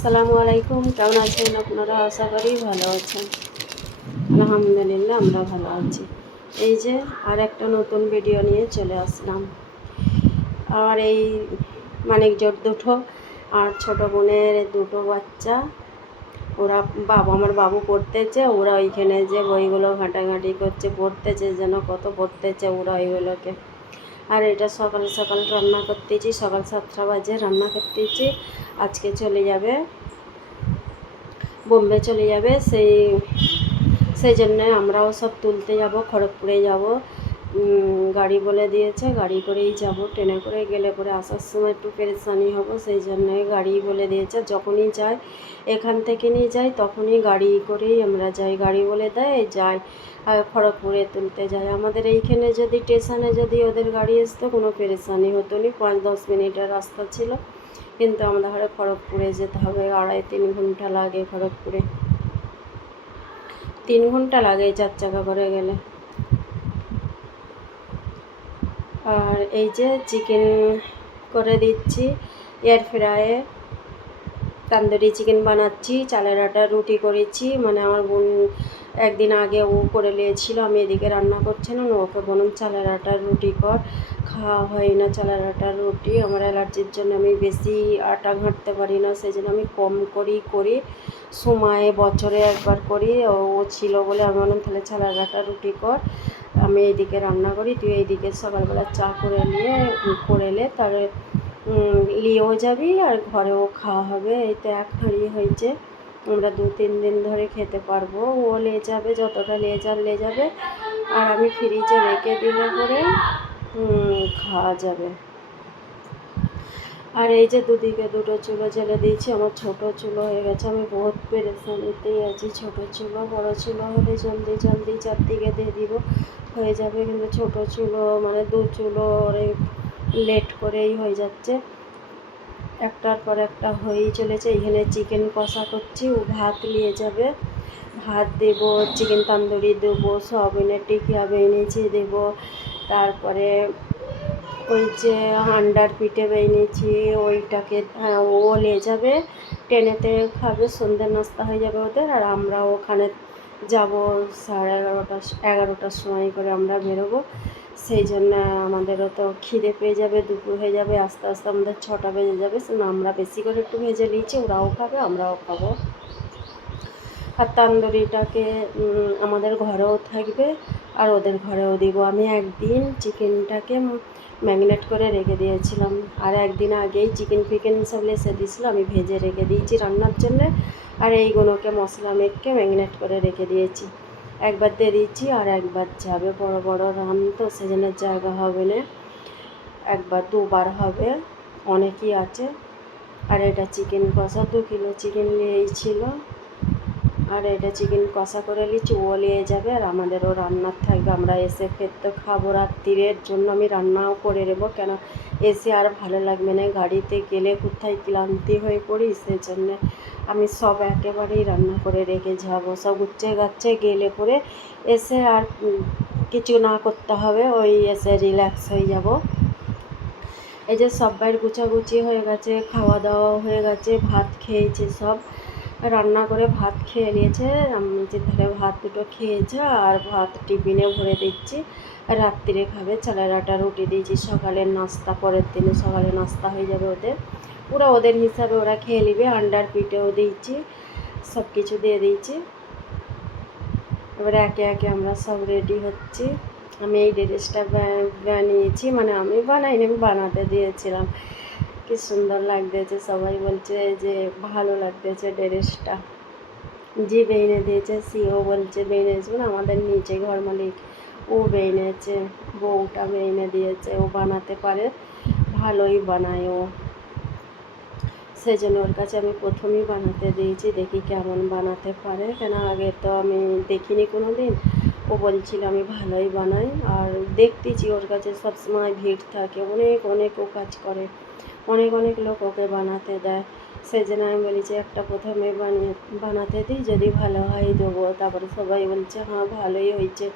আসসালামু আলাইকুম। কেমন আছেন আপনারা? আশা করি ভালো আছেন। আলহামদুলিল্লাহ আমরা ভালো আছি। এই যে আর একটা নতুন ভিডিও নিয়ে চলে আসলাম। আর এই মানিকজোড় দুটো আর ছোট বোনের দুটো বাচ্চা, ওরা আমার বাবু পড়তেছে, ওরা ওইখানে যে বইগুলো ঘাঁটাঘাঁটি করছে, পড়তেছে যেন কত পড়তেছে ওরা ওইগুলোকে। আর এটা সকাল সকাল রান্না করতেছি, সকাল 7টা বাজে রান্না করতেছি। আজকে চলে যাবে, বোম্বে চলে যাবে, সেই জন্যে আমরাও সব তুলতে যাব, খড়গপুরে যাব। গাড়ি বলে দিয়েছে, গাড়ি করেই যাব। ট্রেনে করে গেলে পরে আসার সময় একটু পেরেশানি হব, সেই জন্যে গাড়ি বলে দিয়েছে। যখনই যাই, এখান থেকে নিয়ে যাই, তখনই গাড়ি করেই আমরা যাই। গাড়ি বলে দেয় যাই, আর খড়গপুরে তুলতে যাই। আমাদের এইখানে যদি স্টেশনে যদি ওদের গাড়ি আসতো কোনো পেরেশানি হতো না, 5-10 মিনিটের রাস্তা ছিল। কিন্তু আমাদের ঘরে খড়গপুরে যেতে হবে, 2.5-3 ঘন্টা লাগে। খড়গপুরে 3 ঘন্টা লাগে 4 চাকা করে গেলে। আর এই যে চিকেন করে দিচ্ছি এয়ার ফ্রায়ে, তান্দুরি চিকেন বানাচ্ছি। চালের আটা রুটি করেছি, মানে আমার বোন একদিন আগে ও করে নিয়েছিল, আমি এদিকে রান্না করছিলাম। ওকে বলুন চালের আটার রুটি কর, খাওয়া হয় না চালের আটার রুটি। আমার অ্যালার্জির জন্য আমি বেশি আটা ঘাঁটতে পারি না, সেই জন্য আমি কম করি। সময়ে বছরে একবার করি, ও ছিল বলে আমি বললাম তাহলে চালের আটার রুটি কর, আমি এইদিকে রান্না করি, তুই এইদিকে সকালবেলা চা করে এলে তার নিয়েও যাবি আর ঘরেও খাওয়া হবে। এই তো 1 হাঁড়ি হয়েছে, আমরা 2-3 দিন ধরে খেতে পারবো। ও নিয়ে যাবে, যতটা নিয়ে যাবে, আর আমি ফ্রিজে রেখে দিলে পরে খাওয়া যাবে। আর এই যে দুদিকে দুটো চুলো জ্বেলে দিয়েছি। আমার ছোট চুলো হয়ে গেছে, আমি বহুত পেরেশানিতেই আছি। ছোট চুলো, বড় চুলো হলে জলদি জলদি চারদিকে দিয়ে দিব, হয়ে যাবে। কিন্তু ছোট চুলো মানে 2 চুলো লেট করেই হয়ে যাচ্ছে, একটার পর একটা হয়েই চলেছে। এখানে চিকেন কষা করছি, ও ভাত নিয়ে যাবে, ভাত দেবো, চিকেন তান্দুরি দেবো, সয়াবিনের টিকিয়া বেনিয়েছি দেবো। তারপরে ওই যে আন্ডার পিঠে বেনিয়েছি, ওইটাকে ও নিয়ে যাবে, ট্রেনেতে খাবে, সন্ধ্যের নাস্তা হয়ে যাবে ওদের। আর আমরা ওখানে যাব 11:30টার সময় করে আমরা বেরোবো। সেই জন্য আমাদেরও তো খিদে পেয়ে যাবে, দুপুর হয়ে যাবে, আস্তে আস্তে আমাদের 6টা বেজে যাবে। আমরা বেশি করে একটু ভেজে নিয়েছি, ওরাও খাবে আমরাও খাবো। আর তান্দুরিটাকে আমাদের ঘরেও থাকবে আর ওদের ঘরেও দিব। আমি একদিন চিকেনটাকে ম্যারিনেট করে রেখে দিয়েছিলাম, আর একদিন আগেই চিকেন সব লেসে দিয়েছিলো, আমি ভেজে রেখে দিয়েছি রান্নার জন্যে। আর এইগুলোকে মশলা মেখে ম্যারিনেট করে রেখে দিয়েছি, একবার দিয়ে দিচ্ছি আর একবার যাবে। বড় বড় রান তো সেজন্য জায়গা হবে না, একবার 2বার হবে, অনেকই আছে। আর এটা চিকেন কষা, 2 কিলো চিকেন নিয়েই ছিল। আর এটা চিকেন কষা করে নিচ্ছি, ও নিয়ে যাবে আর আমাদেরও রান্নার থাকবে। আমরা এসে ফের তো খাবো, রাত্রিরের জন্য আমি রান্নাও করে নেবো, কেন এসে আর ভালো লাগবে না, গাড়িতে গেলে কোথায় ক্লান্তি হয়ে পড়ি। সেই জন্যে আমি সব একেবারেই রান্না করে রেখে যাবো, সব গাচ্ছে গেলে পরে এসে আর কিছু না করতে হবে, ওই এসে রিল্যাক্স হয়ে যাব। এই যে সবাইয়ের গুছাগুছি হয়ে গেছে, খাওয়া দাওয়া হয়ে গেছে, ভাত খেয়েছে, সব রান্না করে ভাত খেয়ে নিয়েছে। আমি যে তাহলে ভাত দুটো খেয়েছে, আর ভাত টিফিনে ভরে দিচ্ছি। রাত্রিরে খাবে চালের আটা রুটি দিয়েছি, সকালের নাস্তা, পরের দিনে সকালে নাস্তা হয়ে যাবে ওদের, ওরা ওদের হিসাবে ওরা খেয়ে নেবে। আন্ডার পিঠেও দিয়েছি, সব কিছু দিয়ে দিয়েছি। এবারে একে একে আমরা সব রেডি হচ্ছি। আমি এই ড্রেসটা বানিয়েছি, মানে আমি বানাইনি, আমি বানাতে দিয়েছিলাম। কি সুন্দর লাগতেছে, সবাই বলছে যে ভালো লাগতেছে ড্রেসটা। যে বেইনে দিয়েছে সেও বলছে, বেইনেছে মানে আমাদের নিচে ঘর মালিক, ও বেইনেছে, বউটা বেইনে দিয়েছে, ও বানাতে পারে, ভালোই বানায় ও। সেই জন্য ওর কাছে আমি প্রথমেই বানাতে দিয়েছি, দেখি কেমন বানাতে পারে, কেন আগে তো আমি দেখিনি কোনো দিন। ও বলছিল আমি ভালোই বানাই, আর দেখতেছি ওর কাছে সবসময় ভিড় থাকে, অনেক ও কাজ করে, অনেক লোক ওকে বানাতে দেয়। সেই জন্য আমি বলেছি একটা প্রথমে বানাতে দিই, যদি ভালো হয় দেবো। তারপরে সবাই বলছে হ্যাঁ ভালোই হয়েছে।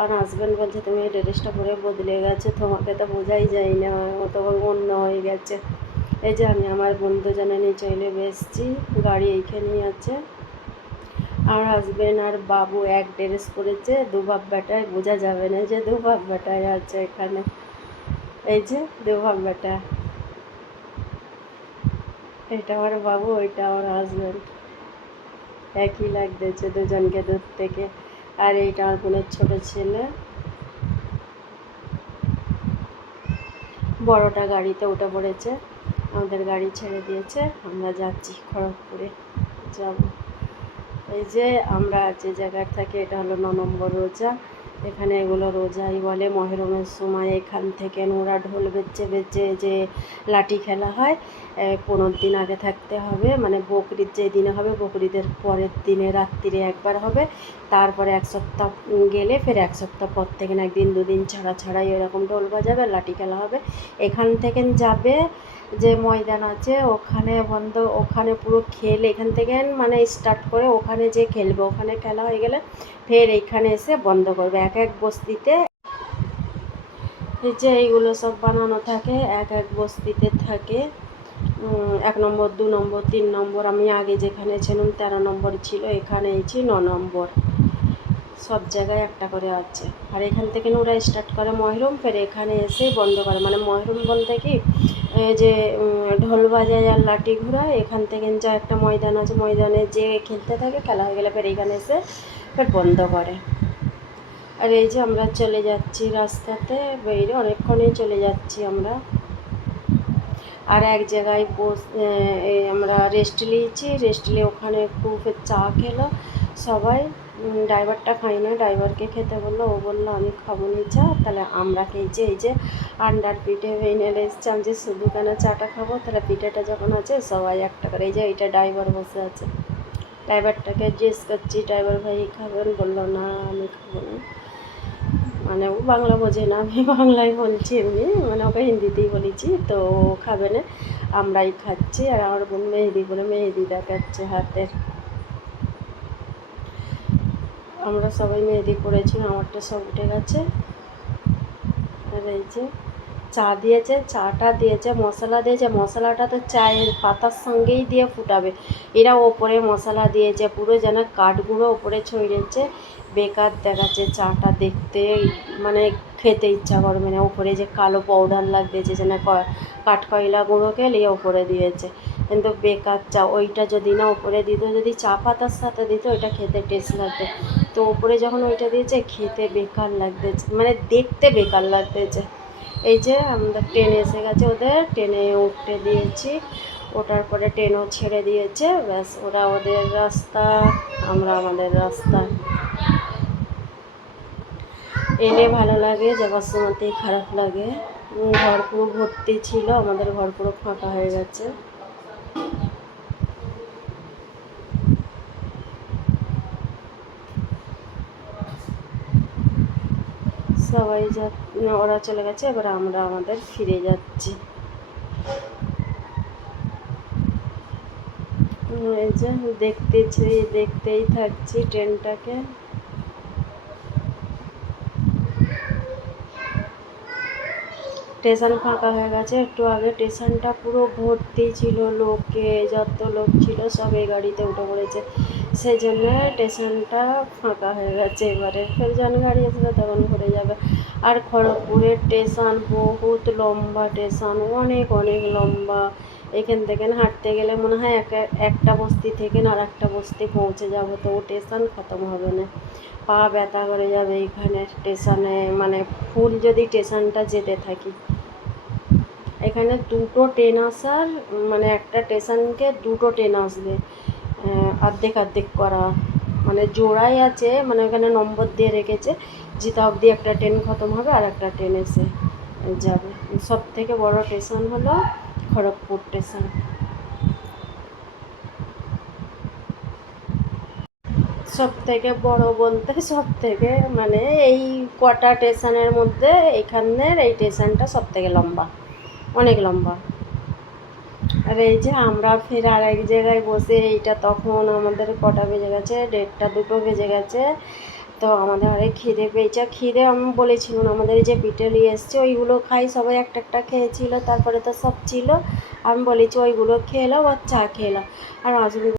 আর হাজব্যান্ড বলছে তুমি এই ড্রেসটা পরে বদলে গেছে, তোমাকে তো বোঝাই যায় না, ও তো অন্য হয়ে গেছে। এই যে আমি আমার বন্ধুজনে নিয়ে চলে এসেছি, গাড়ি এইখানেই আছে। আমার হাজবেন্ড আর বাবু এক ড্রেস করেছে, দু বাপ বেটায় বোঝা যাবে না যে দু বাপ বেটায় আছে এখানে। এই যে দু বাপ বেটা, এটা আমার বাবু, ওইটা আমার হাজবেন্ড। একই লাগতেছে দুজনকে দূর থেকে। আর এইটা আমার বোনের ছোট ছেলে। বড়টা গাড়িতে উঠে পড়েছে, আমাদের গাড়ি ছেড়ে দিয়েছে, আমরা যাচ্ছি খড়গপুরে যাব। এই যে আমরা যে জায়গায় থাকি এটা হলো 9 নম্বর রোজা। এখানে এগুলো রোজাই বলে। মহরমের সময় এখান থেকে নোরা ঢোল বেচে বেচে যে লাঠি খেলা হয়, 15 দিন আগে থাকতে হবে, মানে বকরিদ যে দিনে হবে বকরিদের পরের দিনে রাত্রিরে একবার হবে, তারপরে 1 সপ্তাহ গেলে ফের 1 সপ্তাহ পর থেকে না 1 দিন 2 দিন ছাড়া ছাড়াই এরকম ঢোল বাজাবে, লাঠি খেলা হবে। এখান থেকে যাবে যে ময়দান আছে ওখানে বন্ধ, ওখানে পুরো খেলে এখান থেকে মানে স্টার্ট করে ওখানে যে খেলবে, ওখানে খেলা হয়ে গেলে ফের এইখানে এসে বন্ধ করবে। এক এক বস্তিতে এই যে এইগুলো সব বানানো থাকে, এক এক বস্তিতে থাকে। 1 নম্বর 2 নম্বর 3 নম্বর, আমি আগে যেখানে ছিলাম 13 নম্বর ছিল, এখানে এইছি 9 নম্বর। সব জায়গায় একটা করে আছে। আর এখান থেকে ওরা স্টার্ট করে মহরম, ফের এখানে এসে বন্ধ করে। মানে মহরম বলতে কি যে ঢোল বাজায় আর লাঠি ঘোরায়, এখান থেকে যা একটা ময়দান আছে, ময়দানে যে খেলতে থাকে, খেলা হয়ে গেলে ফের এখানে এসে ফের বন্ধ করে। আর এই যে আমরা চলে যাচ্ছি রাস্তাতে বেরিয়ে, অনেকক্ষণই চলে যাচ্ছি আমরা। আর এক জায়গায় আমরা রেস্ট নিয়েছি, রেস্ট নিয়ে ওখানে একটু ফের চা খেলো সবাই। ড্রাইভারটা খাই না, ড্রাইভারকে খেতে বললো, ও বললো আমি খাবো নি চা, তাহলে আমরা খেয়েছি। এই যে আন্ডার পিঠে এনে এসেছি, আমি যে শুধু কেন চাটা খাবো, তাহলে পিঠেটা যখন আছে সবাই একটা করে। এই যে এইটা ড্রাইভার বসে আছে, ড্রাইভারটাকে জিজ্ঞেস করছি ড্রাইভার ভাই খাবেন, বললো না আমি খাবো না। মানে ও বাংলা বোঝে না, আমি বাংলায় বলছি এমনি, মানে ওকে হিন্দিতেই বলেছি, তো ও খাবে না, আমরাই খাচ্ছি। আর আমার বোন মেহেদি করে মেহেদি দেখাচ্ছে হাতের। আমরা সবাই মেহেদি করেছি, আমারটা সব উঠে গেছে। আর এই যে চা দিয়েছে, চাটা দিয়েছে, মশলা দিয়েছে, মশলাটা তো চায়ের পাতার সঙ্গেই দিয়ে ফুটাবে, এরা ওপরে মশলা দিয়েছে পুরো যেন কাঠগুঁড়ো ওপরে ছড়িয়েছে। বেকার দেখাচ্ছে চাটা দেখতে, মানে খেতে ইচ্ছা করবে না। ওপরে যে কালো পাউডার লাগতেছে যেন কাঠকয়লা গুঁড়োকে নিয়ে ওপরে দিয়েছে, কিন্তু বেকার চা। ওইটা যদি না ওপরে দিত, যদি চা পাতার সাথে দিত, ওইটা খেতে টেস্ট লাগতো। তো ওপরে যখন ওইটা দিয়েছে খেতে বেকার লাগতেছে, মানে দেখতে বেকার লাগতেছে। এই যে আমাদের ট্রেন এসে গেছে, ওদের ট্রেনে উঠতে দিয়েছি, ওঠার পরে ট্রেনও ছেড়ে দিয়েছে, ব্যাস ওরা ওদের রাস্তা, আমরা আমাদের রাস্তা। এলে ভালো লাগে, যাবার সময়তেই খারাপ লাগে। ঘর পুরো ভর্তি ছিল, আমাদের ঘর পুরো ফাঁকা হয়ে গেছে। সবাই ওরা চলে গেছে, এবার আমরা আমাদের ফিরে যাচ্ছি। এই যে দেখতেই থাকছি ট্রেনটাকে। স্টেশন ফাঁকা হয়ে গেছে, একটু আগে স্টেশনটা পুরো ভর্তি ছিল লোকে, যত লোক ছিল সব এই গাড়িতে উঠে পড়েছে, সেই জন্য স্টেশনটা ফাঁকা হয়ে গেছে। এবারে ফের যখন গাড়ি আসবে তখন ভরে যাবে। আর খড়গপুরের স্টেশন বহুত লম্বা, স্টেশন অনেক অনেক লম্বা। এখান থেকে হাঁটতে গেলে মনে হয় একটা বস্তি থেকে আর একটা বস্তি পৌঁছে যাবো, তো স্টেশন খতম হবে না, পা ব্যথা করে যাবে এইখানে স্টেশনে, মানে ফুল যদি স্টেশনটা যেতে থাকি। এখানে দুটো ট্রেন আসার, মানে একটা স্টেশনকে দুটো ট্রেন আসবে, অর্ধেক অর্ধেক করা, মানে জোড়াই আছে, মানে এখানে নম্বর দিয়ে রেখেছে, যেটা অবধি একটা ট্রেন খতম হবে আর একটা ট্রেন এসে যাবে। সব থেকে বড় স্টেশন হলো খড়গপুর স্টেশন। সব থেকে বড় বলতে সব থেকে মানে এই কটা স্টেশনের মধ্যে এখানের এই স্টেশনটা সব থেকে লম্বা, অনেক লম্বা। আর এই যে আমরা ফের আর এক জায়গায় বসে, এইটা তখন আমাদের কটা বেজে গেছে, 1:30 2 বেজে গেছে, তো আমাদের অনেক খিদে পেয়েছে। খিদে আমি বলেছিলাম আমাদের যে বিটেলি এসছে ওইগুলো খাই, সবাই একটা একটা খেয়েছিল, তারপরে তো সব ছিল, আমি বলেছি ওইগুলো খেয়ে নাও আর চা খেয়ে নাও। আর মাছগুলো